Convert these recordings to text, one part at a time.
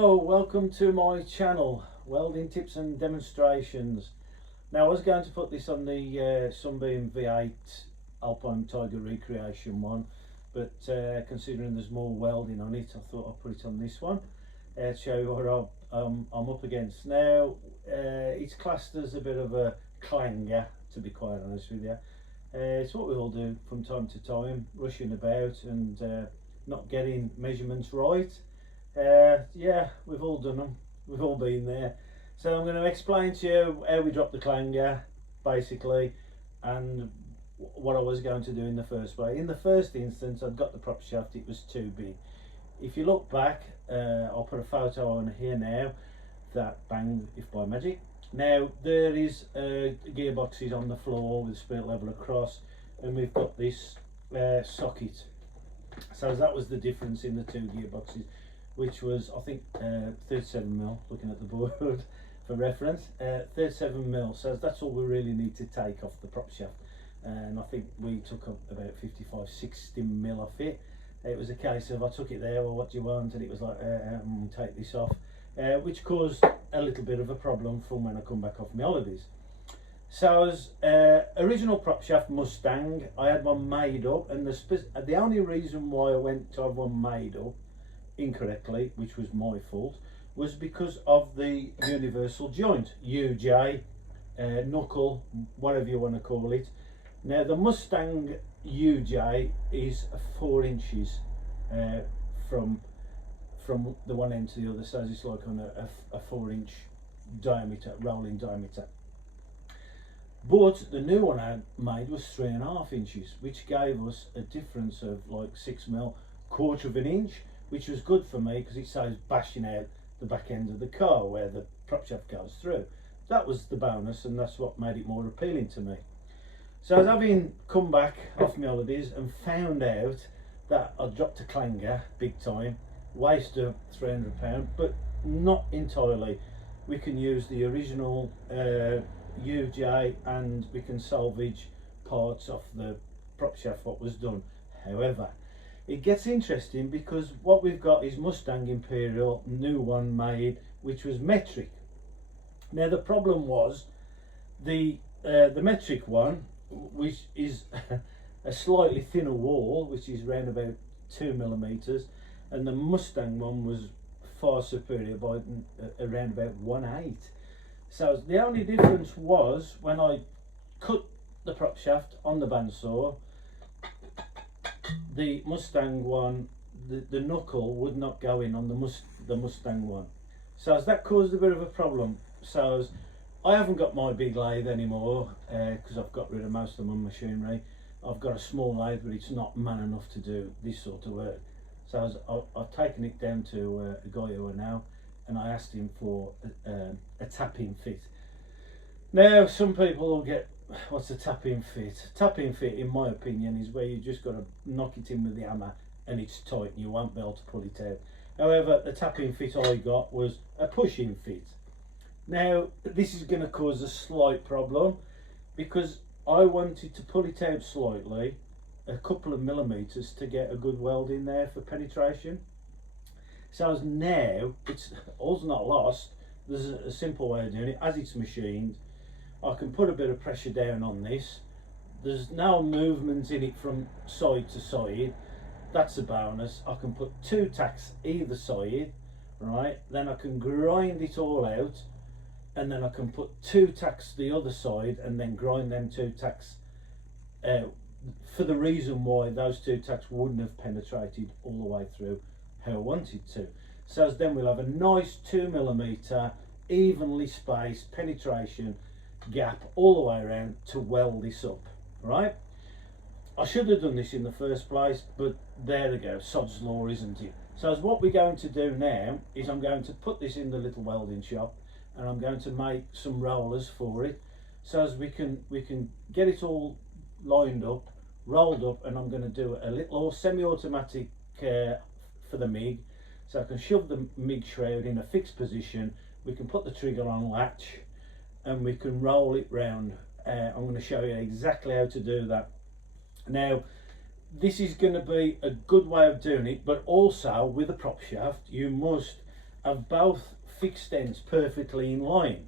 Hello, welcome to my channel, welding tips and demonstrations. Now I was going to put this on the Sunbeam V8 Alpine Tiger recreation one, but considering there's more welding on it, I thought I'd put it on this one to show you what I'm up against. Now it's classed as a bit of a clanger, to be quite honest with you. It's what we all do from time to time, rushing about and not getting measurements right. Yeah, we've all done them, we've all been there. So I'm going to explain to you how we drop the clanger basically, and what I was going to do in the first place. In the first instance, I'd got the Propshaft, it was too big. If you look back, I'll put a photo on here now, that banged if by magic. Now there is gearboxes on the floor with spirit level across, and we've got this socket. So that was the difference in the two gearboxes, which was I think 37mm, looking at the board for reference, 37mm. So that's all we really need to take off the Propshaft, and I think we took up about 55-60mm off it. It was a case of I took it there, well what do you want, and it was like take this off, which caused a little bit of a problem from when I come back off my holidays. So as original Propshaft Mustang, I had one made up, and the only reason why I went to have one made up incorrectly, which was my fault, was because of the universal joint, UJ, knuckle, whatever you want to call it. Now the Mustang UJ is 4 inches from the one end to the other, so it's like on a 4-inch diameter, rolling diameter. But the new one I made was 3.5 inches, which gave us a difference of like 6mm, quarter of an inch, which was good for me because it saves bashing out the back end of the car where the Propshaft goes through. That was the bonus, and that's what made it more appealing to me. So as having come back off my holidays and found out that I dropped a clanger big time, waste of £300, but not entirely. We can use the original UJ, and we can salvage parts off the Propshaft what was done. However, it gets interesting because what we've got is Mustang Imperial, new one made, which was metric. Now the problem was the metric one, which is a slightly thinner wall, which is around about 2mm, and the Mustang one was far superior by around about 1/8. So the only difference was when I cut the Propshaft on the bandsaw, the Mustang one, the knuckle would not go in on the Mustang one. So as that caused a bit of a problem. So as I haven't got my big lathe anymore because I've got rid of most of my machinery. I've got a small lathe, but it's not man enough to do this sort of work. So as I've taken it down to a guy who I know, and I asked him for a tap-in fit. Now some people will get, what's a tap-in fit? Tap-in fit, in my opinion, is where you just got to knock it in with the hammer and it's tight and you won't be able to pull it out. However, the tap-in fit I got was a push-in fit. Now this is going to cause a slight problem because I wanted to pull it out slightly, a couple of millimeters, to get a good weld in there for penetration. So as now, it's all's not lost. There's a simple way of doing it. As it's machined, I can put a bit of pressure down on this. There's no movement in it from side to side. That's a bonus. I can put 2 tacks either side, right? Then I can grind it all out, and then I can put 2 tacks the other side and then grind them 2 tacks out, for the reason why those 2 tacks wouldn't have penetrated all the way through how I wanted to. So as then we'll have a nice 2mm evenly spaced penetration gap all the way around to weld this up, right? I should have done this in the first place, but there we go, sod's law, isn't it? So as what we're going to do now is I'm going to put this in the little welding shop, and I'm going to make some rollers for it, so as we can get it all lined up, rolled up, and I'm going to do a little semi-automatic for the MIG, so I can shove the MIG shroud in a fixed position. We can put the trigger on latch and we can roll it round. I'm going to show you exactly how to do that. Now this is going to be a good way of doing it, but also with a Propshaft you must have both fixed ends perfectly in line.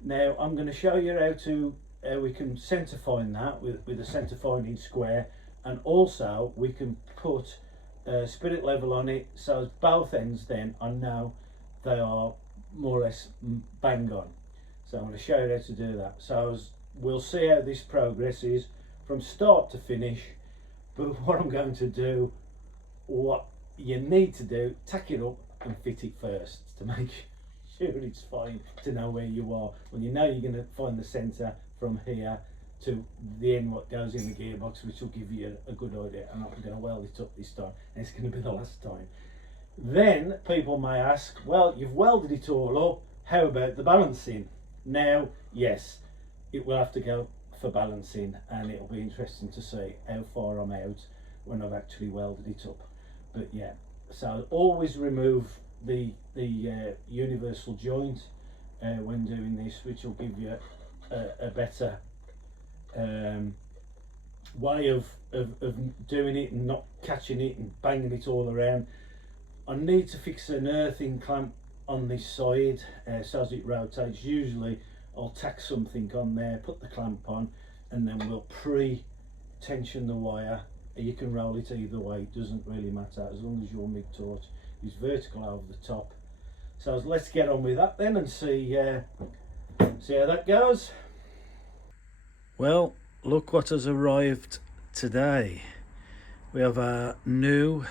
Now I'm going to show you how we can centre find that with a centre finding square, and also we can put a spirit level on it, so as both ends then I know they are more or less bang on. So I'm going to show you how to do that. So we'll see how this progresses from start to finish, but what I'm going to do, what you need to do, tack it up and fit it first to make sure it's fine, to know where you are. Well, you know you're going to find the centre from here to the end what goes in the gearbox, which will give you a good idea. I'm not going to weld it up this time, and it's going to be the last time. Then people may ask, well, you've welded it all up, how about the balancing? Now, yes, it will have to go for balancing, and it'll be interesting to see how far I'm out when I've actually welded it up. But yeah, so always remove the universal joint when doing this, which will give you a better way of doing it and not catching it and banging it all around. I need to fix an earthing clamp on this side so as it rotates. Usually I'll tack something on there, put the clamp on, and then we'll pre-tension the wire. You can roll it either way, it doesn't really matter as long as your MIG torch is vertical over the top. So let's get on with that then and see how that goes. Well, look what has arrived today. We have a new,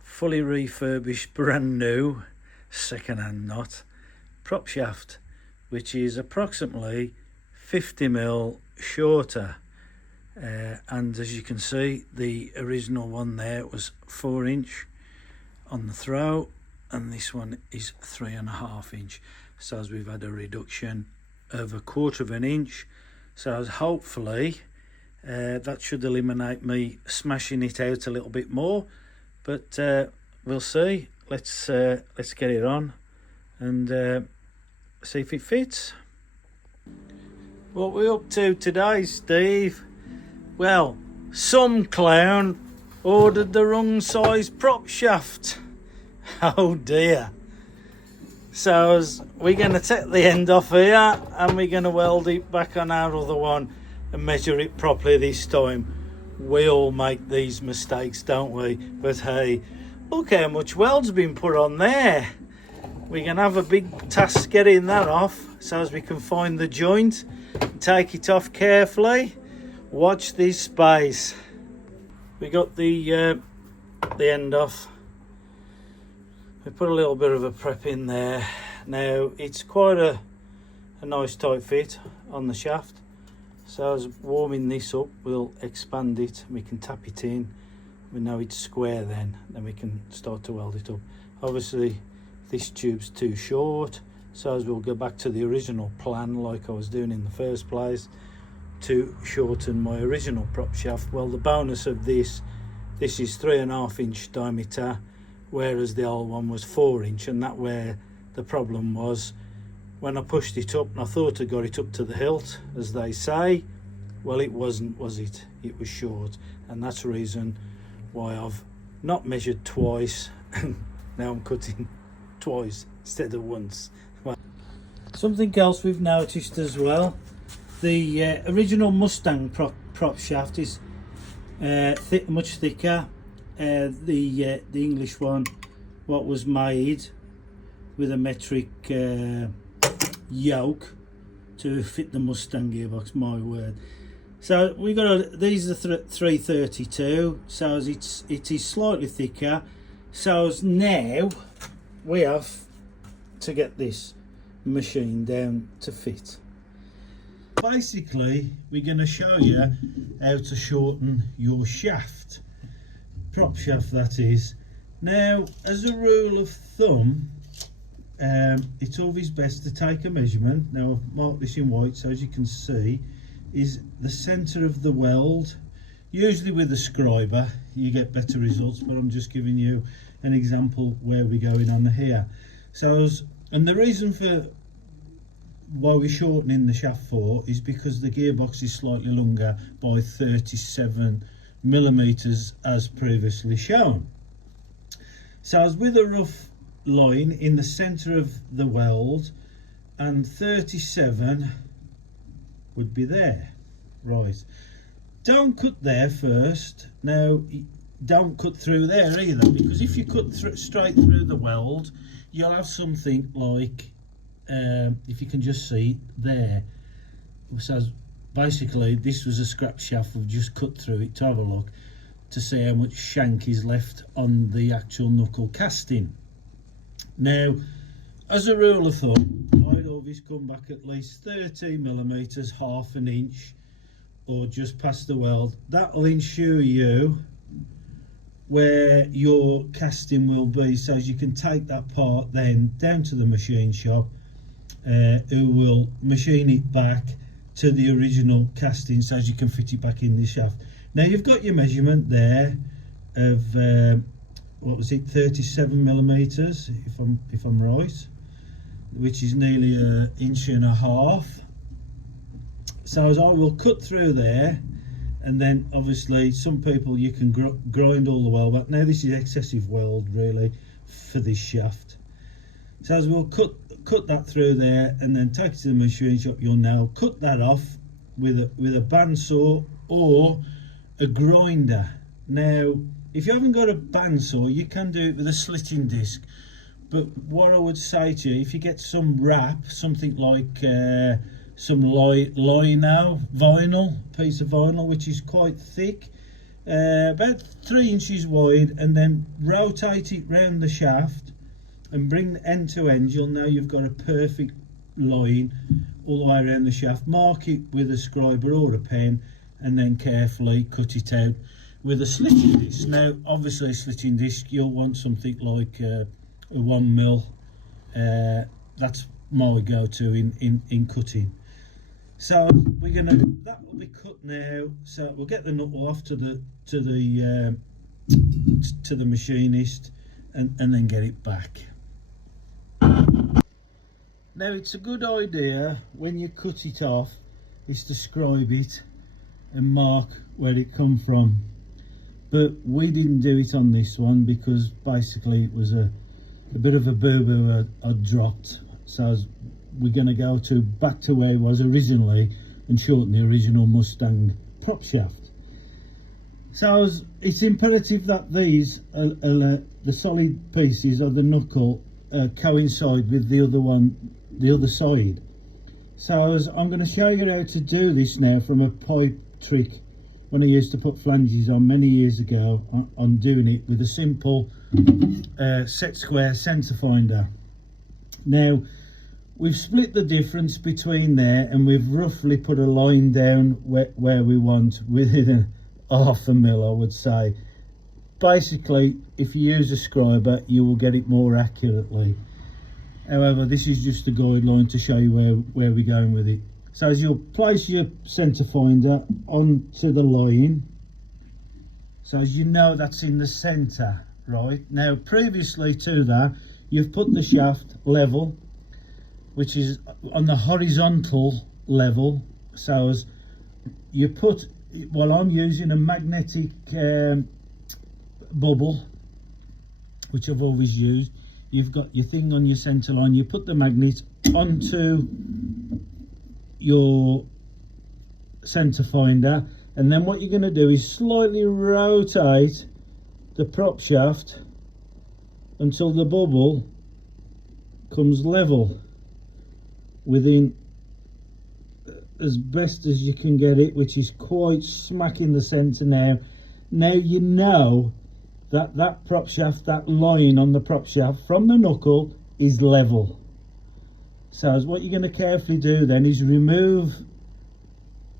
fully refurbished, brand new, second-hand knot Propshaft, which is approximately 50mm shorter. And as you can see, the original one there was 4" on the throw, and this one is 3.5". So as we've had a reduction of 1/4 inch, so as hopefully that should eliminate me smashing it out a little bit more, but we'll see. Let's get it on and see if it fits. What we're up to today, Steve? Well, some clown ordered the wrong size prop shaft. Oh dear. So we're going to take the end off here and we're going to weld it back on our other one and measure it properly this time. We all make these mistakes, don't we? But hey, look how much weld's been put on there. We're going to have a big task getting that off so as we can find the joint and take it off carefully. Watch this space. We got the end off. We put a little bit of a prep in there. Now it's quite a nice tight fit on the shaft. So as warming this up, we'll expand it. We can tap it in. We know it's square then we can start to weld it up. Obviously this tube's too short, so as we'll go back to the original plan like I was doing in the first place to shorten my original prop shaft. Well, the bonus of this is 3.5 inch diameter, whereas the old one was 4 inch, and that where the problem was. When I pushed it up and I thought I got it up to the hilt, as they say, well, it wasn't, was it? It was short, and that's the reason why I've not measured twice and now I'm cutting twice instead of once. Well, something else we've noticed as well, the original Mustang prop shaft is much thicker. The English one, what was made with a metric yoke to fit the Mustang gearbox, my word. So we got these are 332, so it is slightly thicker. So now we have to get this machine down to fit. Basically, we're going to show you how to shorten your shaft, prop shaft that is. Now, as a rule of thumb, it's always best to take a measurement. Now I've marked this in white, so as you can see is the center of the weld. Usually with a scriber you get better results, but I'm just giving you an example where we're going on here. So and the reason for why we're shortening the shaft for is because the gearbox is slightly longer by 37mm as previously shown. So as with a rough line in the center of the weld, and 37 would be there. Right, don't cut there first. Now don't cut through there either, because if you cut straight through the weld, you'll have something like, if you can just see there, it says basically this was a scrap shaft. We've just cut through it to have a look to see how much shank is left on the actual knuckle casting. Now, as a rule of thumb, I'd always come back at least 13mm, half an inch, or just past the weld. That'll ensure you where your casting will be, so as you can take that part then down to the machine shop, who will machine it back to the original casting, so as you can fit it back in the shaft. Now you've got your measurement there of what was it, 37mm, if I'm right, which is nearly an inch and a half. So as I will cut through there, and then obviously some people you can grind all the weld back. Now this is excessive weld really for this shaft. So as we'll cut that through there, and then take it to the machine shop. You'll now cut that off with a bandsaw or a grinder. Now if you haven't got a bandsaw, you can do it with a slitting disc, but what I would say to you, if you get some wrap, something like some lino vinyl, piece of vinyl which is quite thick, about 3 inches wide, and then rotate it round the shaft and bring end to end, you'll know you've got a perfect line all the way around the shaft. Mark it with a scriber or a pen, and then carefully cut it out with a slitting disc. Now obviously a slitting disc, you'll want something like a 1mm. That's my go-to in cutting. So that will be cut now. So we'll get the knuckle off to the machinist, and then get it back. Now it's a good idea when you cut it off is to scribe it and mark where it come from, but we didn't do it on this one because basically it was a bit of a boo-boo I'd dropped. So we're going to go back to where it was originally and shorten the original Mustang prop shaft. So it's imperative that these the solid pieces of the knuckle coincide with the other side. So I'm going to show you how to do this now from a pipe trick when I used to put flanges on many years ago. I'm doing it with a simple set square centre finder. Now we've split the difference between there, and we've roughly put a line down where we want, within half a mil, I would say. Basically, if you use a scriber, you will get it more accurately. However, this is just a guideline to show you where we're going with it. So as you'll place your centre finder onto the line, so as you know that's in the centre, right? Now previously to that, you've put the shaft level, which is on the horizontal level. So as you put, well, I'm using a magnetic bubble, which I've always used. You've got your thing on your centre line, you put the magnet onto your centre finder, and then what you're going to do is slightly rotate the prop shaft until the bubble comes level within as best as you can get it, which is quite smack in the centre now. Now you know that prop shaft, that line on the prop shaft from the knuckle is level. So what you're going to carefully do then is remove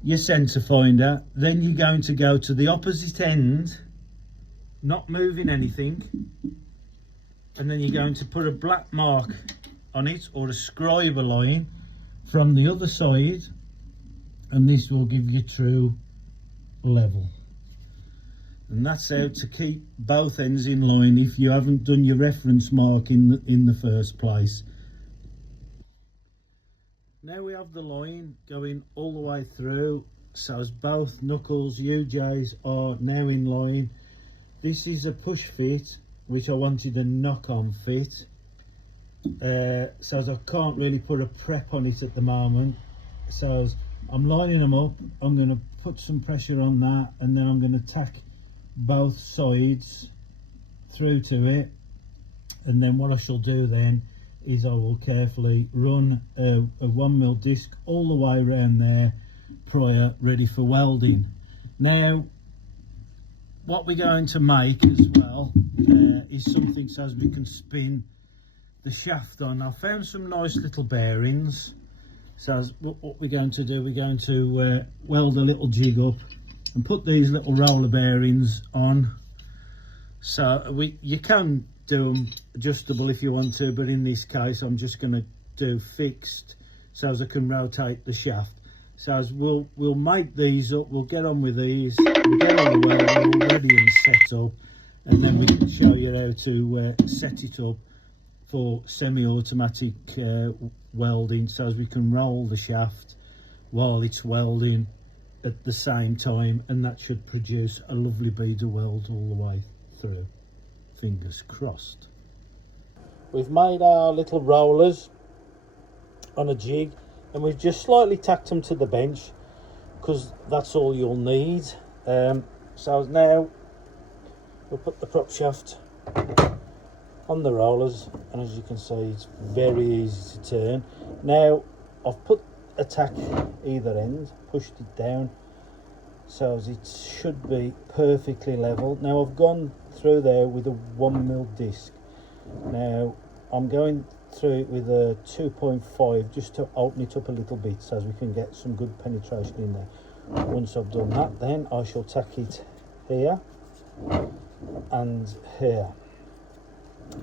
your centre finder, then you're going to go to the opposite end, not moving anything, and then you're going to put a black mark on it, or a scriber line from the other side, and this will give you true level. And that's how to keep both ends in line if you haven't done your reference mark in the first place. Now we have the line going all the way through, so as both knuckles, UJs, are now in line. This is a push fit, which I wanted a knock-on fit. so as I can't really put a prep on it at the moment. So as I'm lining them up, I'm going to put some pressure on that, and then I'm going to tack both sides through to it. And then what I shall do then is I will carefully run a 1mm disc all the way around there prior, ready for welding. Now what we're going to make as well is something so as we can spin the shaft on. I found some nice little bearings. So as what we're going to do, we're going to weld a little jig up and put these little roller bearings on. So you can do them adjustable if you want to, but in this case I'm just going to do fixed so as I can rotate the shaft. So as we'll make these up, we'll get on with these, we'll get all the welding all ready and set up, and then we can show you how to set it up for semi-automatic welding, so as we can roll the shaft while it's welding at the same time, and that should produce a lovely bead of weld all the way through. Fingers crossed. We've made our little rollers on a jig, and we've just slightly tacked them to the bench because that's all you'll need. So now we'll put the prop shaft on the rollers, and as you can see it's very easy to turn. Now I've put a tack either end, pushed it down so as it should be perfectly level. Now I've gone through there with a 1mm disc. Now I'm going through it with a 2.5 just to open it up a little bit so as we can get some good penetration in there. Once I've done that, then I shall tack it here and here,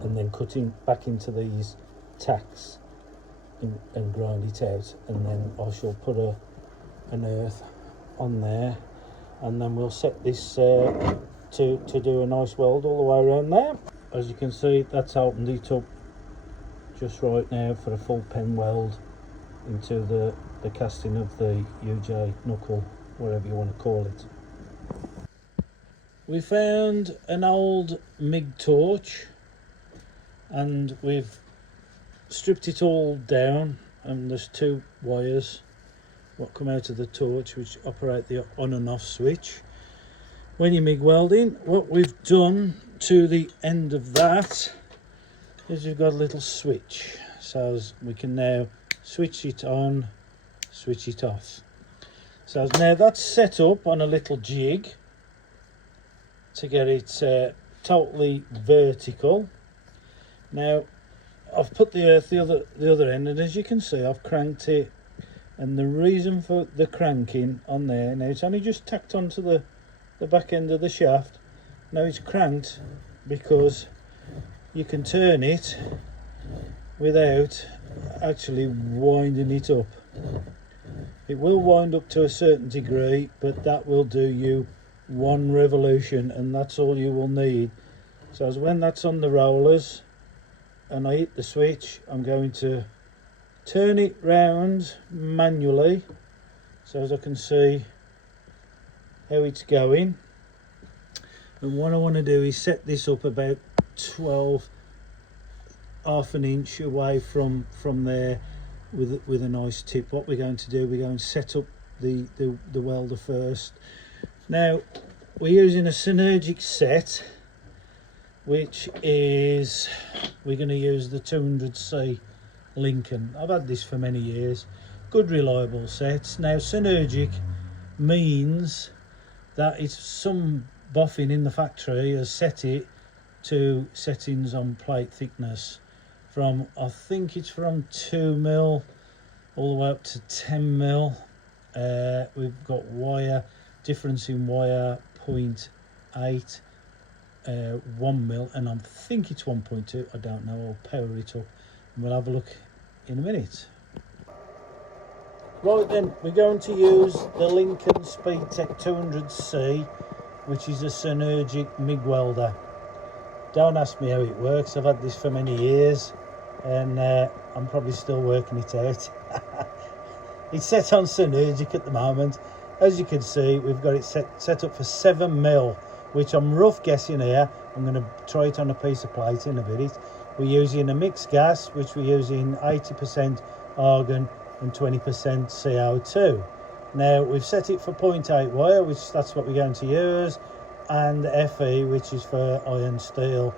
and then cutting back into these tacks and grind it out, and then I shall put an earth on there, and then we'll set this to do a nice weld all the way around there. As you can see, that's opened it up just right now for a full pen weld into the casting of the UJ knuckle, whatever you want to call it. We found an old MIG torch and we've stripped it all down, and there's two wires what come out of the torch which operate the on and off switch when you're MIG welding. What we've done to the end of that is we've got a little switch, so as we can now switch it on, switch it off. So now that's set up on a little jig to get it totally vertical. Now I've put the earth the other end, and as you can see I've cranked it, and the reason for the cranking on there, now it's only just tacked onto the back end of the shaft. Now it's cranked because you can turn it without actually winding it up. It will wind up to a certain degree, but that will do you one revolution, and that's all you will need. So as when that's on the rollers and I hit the switch, I'm going to turn it round manually so as I can see how it's going. And what I want to do is set this up about 12, half an inch away from there with a nice tip. What we're going to do, we're going to set up the welder first. Now we're using a synergic set, which is, we're going to use the 200C Lincoln. I've had this for many years, good reliable sets. Now synergic means that it's some boffin in the factory has set it to settings on plate thickness from, I think it's from 2mm all the way up to 10mm. We've got wire, difference in wire 0.8, 1mm, and I think it's 1.2, I don't know. I'll power it up and we'll have a look in a minute. Right then, we're going to use the Lincoln Speedtech 200C, which is a synergic MIG welder. Don't ask me how it works, I've had this for many years and I'm probably still working it out. It's set on synergic at the moment. As you can see, we've got it set up for 7mm, which I'm rough guessing here. I'm going to try it on a piece of plate in a bit. we're using a mixed gas, which we're using 80% argon and 20% CO2. Now we've set it for 0.8 wire, which that's what we're going to use, and Fe, which is for iron steel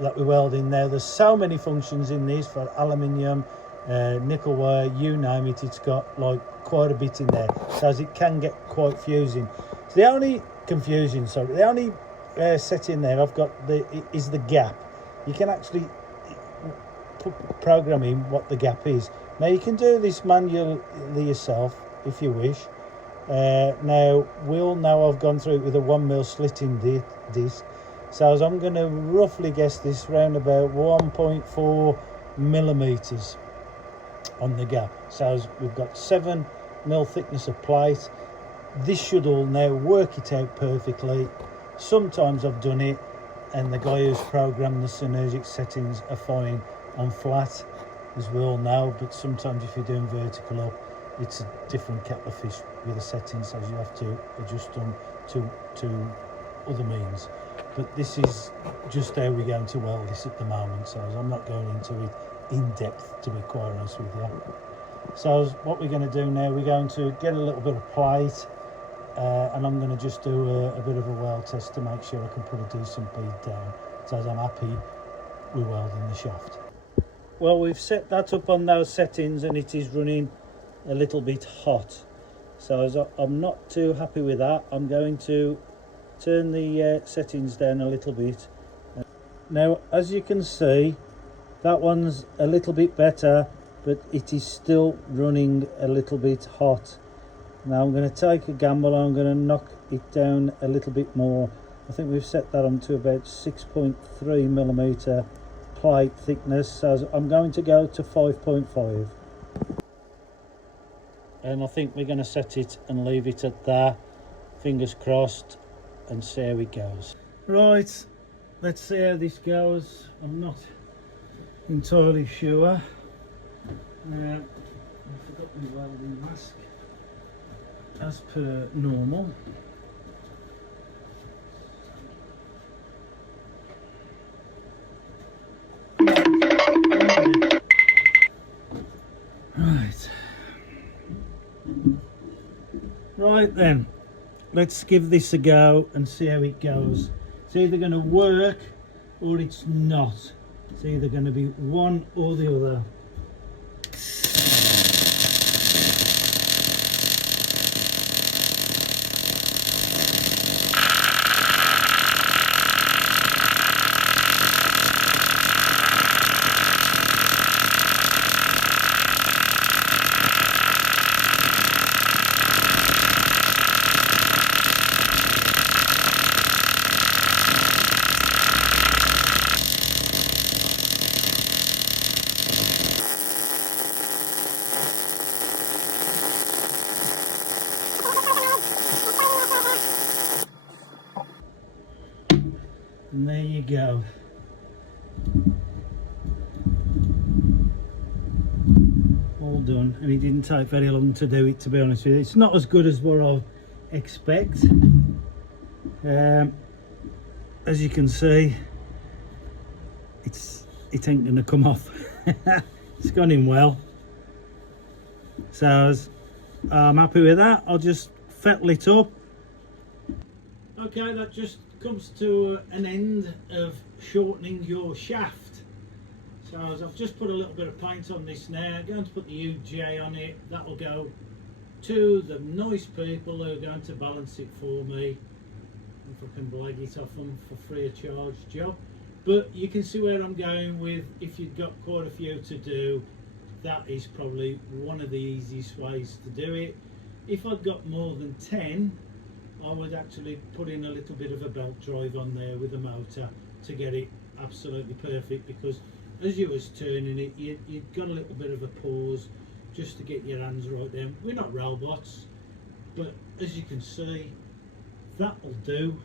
that we weld in. Now there's so many functions in this for aluminium, nickel wire, you name it. It's got like quite a bit in there, so as it can get quite confusing. So the only setting there I've got is the gap. You can actually program in what the gap is. Now you can do this manually yourself if you wish. Now we'll know I've gone through it with a 1mm slit in disc, so I'm going to roughly guess this round about 1.4 millimeters on the gap. So we've got 7mm thickness of plate. This should all now work it out perfectly. Sometimes I've done it and the guy who's programmed the synergic settings are fine on flat, as we all know, but sometimes if you're doing vertical up, it's a different kettle of fish with the settings, so you have to adjust them to other means. But this is just how we're going to weld this at the moment, so I'm not going into it in depth, to be quite honest with you. So what we're going to do now, we're going to get a little bit of plate, and I'm going to just do a bit of a weld test to make sure I can put a decent bead down, so I'm happy with welding the shaft. Well, we've set that up on those settings and it is running a little bit hot, so I'm not too happy with that. I'm going to turn the settings down a little bit. Now as you can see, that one's a little bit better, but it is still running a little bit hot. Now I'm going to take a gamble. I'm going to knock it down a little bit more. I think we've set that on to about 6.3mm plate thickness, so I'm going to go to 5.5, and I think we're going to set it and leave it at that, fingers crossed, and see how it goes. Right, let's see how this goes. I'm not entirely sure. I forgot my welding mask as per normal. Right then, let's give this a go and see how it goes. It's either going to work or it's not. It's either going to be one or the other. And there you go. All done, and it didn't take very long to do it, to be honest with you. It's not as good as what I expect. As you can see, it ain't gonna come off. It's gone in well, so I'm happy with that. I'll just fettle it up. Okay, that just comes to an end of shortening your shaft. So I've just put a little bit of paint on this now. I'm going to put the UJ on it. That will go to the nice people who are going to balance it for me, if I can blag it off them for free of charge job. But you can see where I'm going with, if you've got quite a few to do, that is probably one of the easiest ways to do it. If I've got more than 10, I would actually put in a little bit of a belt drive on there with a motor to get it absolutely perfect, because as you was turning it, you've got a little bit of a pause just to get your hands right there. We're not robots, but as you can see, that will do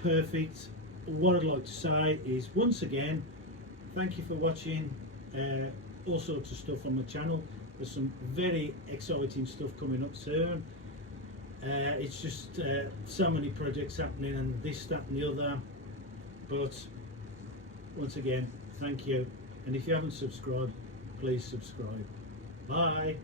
perfect. What I'd like to say is, once again, thank you for watching. All sorts of stuff on the channel. There's some very exciting stuff coming up soon. It's just so many projects happening, and this, that and the other, but once again, Thank you. And if you haven't subscribed, please subscribe. Bye.